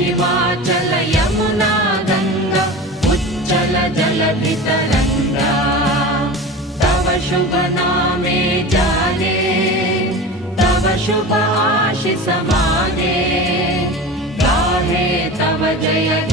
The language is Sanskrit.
हिमाचल यमुना गंगा उच्चल जलधि तरंगा तव शुभ नामे जागे तव शुभ आशीष मागे गाहे तव जय